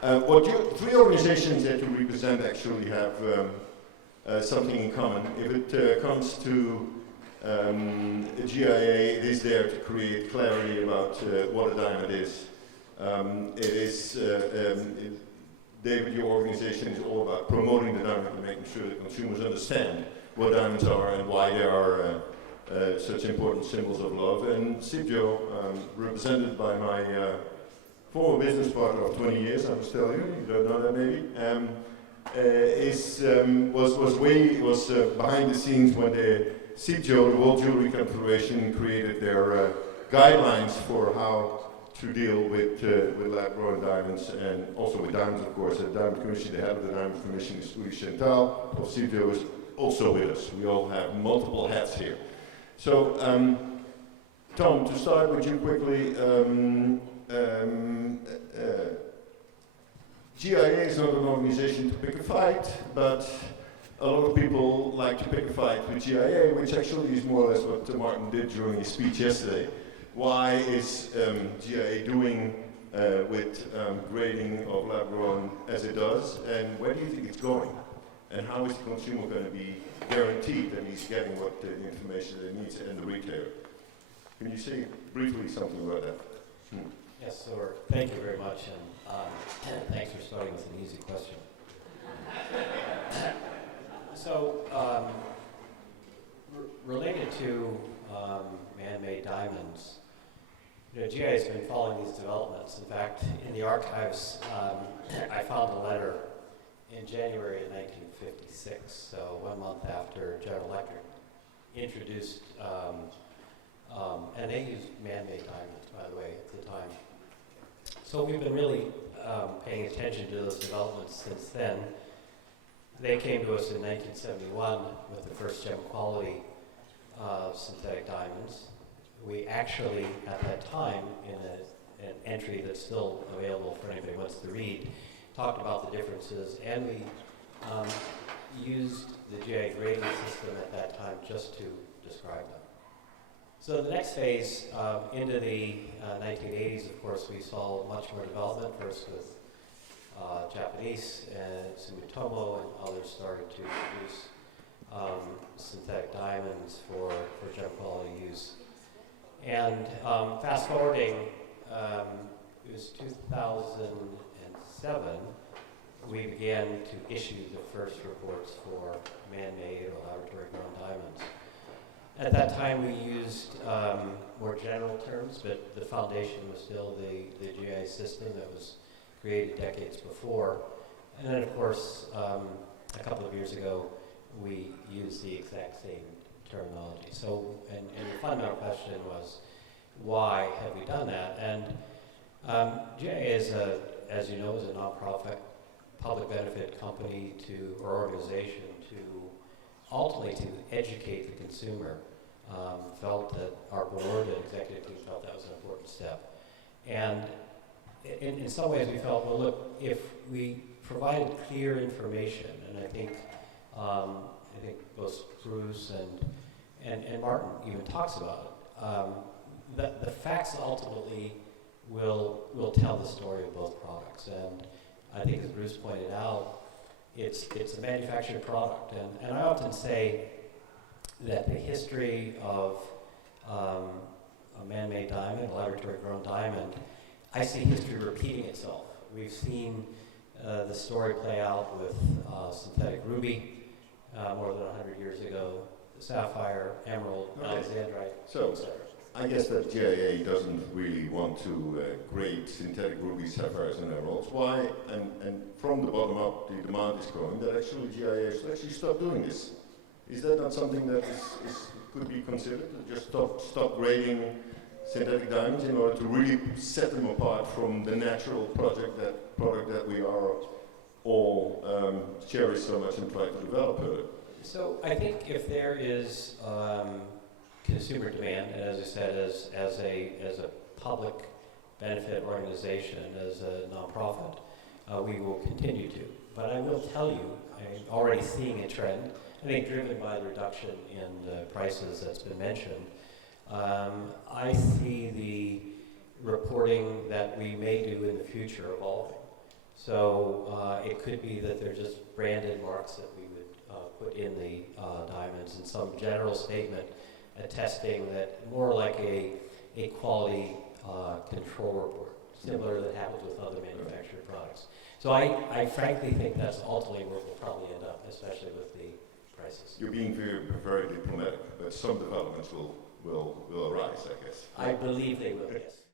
Three organizations that you represent actually have something in common. If it comes to GIA, it is there to create clarity about what a diamond is. David, your organization is all about promoting the diamond and making sure that consumers understand what diamonds are and why they are such important symbols of love. And Sibjo, represented by my former business partner of 20 years, I must tell you don't know that maybe, was behind the scenes when the Sibjo, the World Jewelry Confederation, created their guidelines for how to deal with lab-grown diamonds, and also with diamonds, of course. The Diamond Commission, the head of the Diamond Commission is Uli Chantal of Sibjo, is also with us. We all have multiple hats here. So, Tom, to start with you quickly, GIA is not an organization to pick a fight, but a lot of people like to pick a fight with GIA, which actually is more or less what Martin did during his speech yesterday. Why is GIA doing with grading of lab-grown as it does, and where do you think it's going? And how is the consumer going to be guaranteed that he's getting what the information that he needs, and the retailer? Can you say briefly something about that? Yes, sir. Thank you very much, and thanks for starting with an easy question. So, related to man-made diamonds, GIA has been following these developments. In fact, in the archives, I found a letter in January of 1956, so 1 month after General Electric introduced, and they used man-made diamonds, by the way, at the time. So we've been really paying attention to those developments since then. They came to us in 1971 with the first gem quality synthetic diamonds. We actually, at that time, in an entry that's still available for anybody who wants to read, talked about the differences, and we used the GIA grading system at that time just to describe them. So the next phase, into the 1980s, of course, we saw much more development, first with Japanese and Sumitomo, and others started to produce synthetic diamonds for gem quality use. And fast forwarding, it was 2007, we began to issue the first reports for man-made or laboratory-grown diamonds. At that time, we used more general terms, but the foundation was still the GIA system that was created decades before. And then, of course, a couple of years ago, we used the exact same terminology. So, and your fundamental question was, why have we done that? And GIA is as you know, is a nonprofit public benefit company or organization to ultimately to educate the consumer. Felt that our board and executive team felt that was an important step. And in some ways we felt, well, look, if we provided clear information, and I think both Bruce and Martin even talks about it, the facts ultimately will tell the story of both products. And I think, as Bruce pointed out, it's a manufactured product. And I often say that the history of a man-made diamond, a laboratory-grown diamond, I see history repeating itself. We've seen the story play out with synthetic ruby more than 100 years ago, the sapphire, emerald, alexandrite, so, etc. I guess that GIA doesn't really want to grade synthetic rubies, sapphires, and emeralds. Why? And from the bottom up, the demand is growing that actually GIA should actually stop doing this. Is that not something that could be considered? Just stop grading synthetic diamonds in order to really set them apart from the natural product that we are all cherish so much and try to develop further. So I think if there is consumer demand, and as I said, as a public benefit organization, as a nonprofit, we will continue to. But I will tell you, I'm already seeing a trend, I think driven by the reduction in the prices that's been mentioned. I see the reporting that we may do in the future evolving. So it could be that they're just branded marks that we would put in the diamonds, and some general statement attesting that, more like a quality control report, similar that happens with other manufactured products. So I frankly think that's ultimately where we'll probably end up, especially with the prices. You're being very diplomatic, but some developments will arise, I guess. I believe they will, yes.